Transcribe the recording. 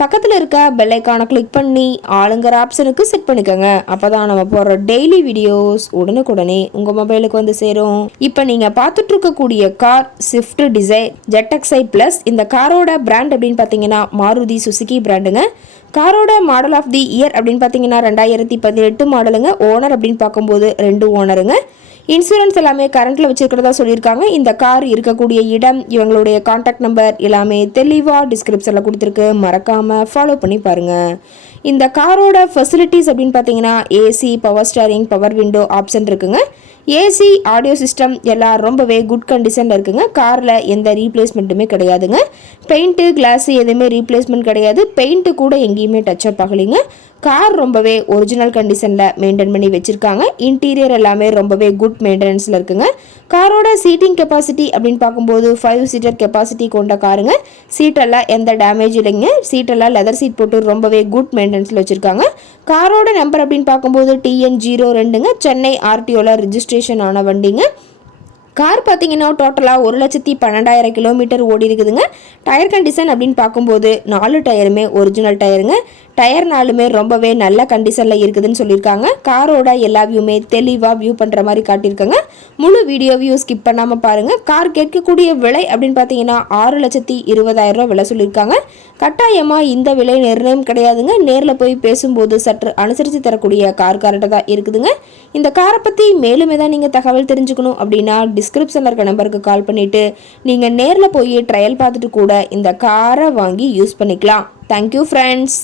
பக்கத்தில் இருக்க பெல்லைக்கானை கிளிக் பண்ணி ஆளுங்கிற ஆப்ஷனுக்கு செட் பண்ணிக்கோங்க. அப்போ தான் நம்ம போடுற டெய்லி வீடியோஸ் உடனுக்குடனே உங்கள் மொபைலுக்கு வந்து சேரும். இப்போ நீங்கள் பார்த்துட்டு இருக்கக்கூடிய car Swift Dzire ZXI plus இந்த காரோட பிராண்ட் அப்படின்னு பார்த்தீங்கன்னா மாருதி சுசுகி பிராண்டுங்க காரோட மாடல் ஆஃப் தி இயர் அப்படின்னு பார்த்தீங்கன்னா ரெண்டாயிரத்தி பதினெட்டு மாடலுங்க ஓனர் அப்படின்னு பார்க்கும்போது ரெண்டு ஓனருங்க இன்சூரன்ஸ் எல்லாமே கரண்ட்டில் வச்சுருக்கிறதா சொல்லியிருக்காங்க. இந்த கார் இருக்கக்கூடிய இடம் இவங்களுடைய காண்டாக்ட் நம்பர் எல்லாமே தெளிவாக டிஸ்கிரிப்ஷனில் கொடுத்துருக்கு. மறக்காமல் ஃபாலோ பண்ணி பாருங்கள் இந்த காரோட ஃபெசிலிட்டிஸ் அப்படின்னு பார்த்தீங்கன்னா AC power steering power window option இருக்குங்க. ஏசி ஆடியோ சிஸ்டம் எல்லாம் ரொம்பவே குட் கண்டிஷனில் இருக்குங்க. காரில் எந்த ரீப்ளேஸ்மெண்ட்டுமே கிடையாதுங்க. பெயிண்ட்டு கிளாஸு எதுவுமே ரீப்ளேஸ்மெண்ட் கிடையாது. பெயிண்ட்டு கூட எங்கேயுமே டச் அப் ஆகலைங்க. கார் ரொம்பவே ஒரிஜினல் கண்டிஷனில் மெயின்டைன் பண்ணி வச்சுருக்காங்க. இன்டீரியர் எல்லாமே ரொம்பவே குட் மெயின்டெனன்ஸில் இருக்குங்க. காரோட சீட்டிங் கெப்பாசிட்டி அப்படின்னு பார்க்கும்போது ஃபைவ் சீட்டர் கெப்பாசிட்டி கொண்ட காருங்க சீட்டெல்லாம் எந்த டேமேஜ் இல்லைங்க. சீட்டெல்லாம் லெதர் சீட் போட்டு ரொம்பவே குட் மெயின்டெனன்ஸில் வச்சுருக்காங்க. காரோட நம்பர் அப்படின்னு பார்க்கும்போது டிஎன் ஜீரோ ரெண்டுங்க. சென்னை ஆர்டிஓவில் ரிஜிஸ்ட்ரேஷன் ஆன வண்டிங்க. கார் பார்த்தீங்கன்னா டோட்டலாக ஒரு லட்சத்தி பன்னெண்டாயிரம் கிலோமீட்டர் ஓடி இருக்குதுங்க. டயர் கண்டிஷன் அப்படின்னு பார்க்கும்போது நாலு டயருமே ஒரிஜினல் டயருங்க டயர் நாலுமே ரொம்பவே நல்ல கண்டிஷனில் இருக்குதுன்னு சொல்லியிருக்காங்க. காரோட எல்லா வியூமே தெளிவாக வியூ பண்ணுற மாதிரி காட்டியிருக்காங்க. முழு வீடியோ வியூ ஸ்கிப் பண்ணாமல் பாருங்கள் கார் கேட்கக்கூடிய விலை அப்படின்னு பார்த்தீங்கன்னா ஆறு லட்சத்தி இருபதாயிரம் ரூபா விலை சொல்லியிருக்காங்க. கட்டாயமாக இந்த விலை நிர்ணயம் கிடையாதுங்க. நேரில் போய் பேசும்போது சற்று அனுசரித்து தரக்கூடிய கார் கார்ட்ட தான் இருக்குதுங்க. இந்த காரை பற்றி மேலும் ஏதாவது நீங்கள் தகவல் தெரிஞ்சுக்கணும் அப்படின்னா டிஸ்கிரிப்ஷனில் இருக்க நம்பருக்கு கால் பண்ணிவிட்டு நீங்கள் நேரில் போய் ட்ரையல் பார்த்துட்டு கூட இந்த காரை வாங்கி யூஸ் பண்ணிக்கலாம். Thank you friends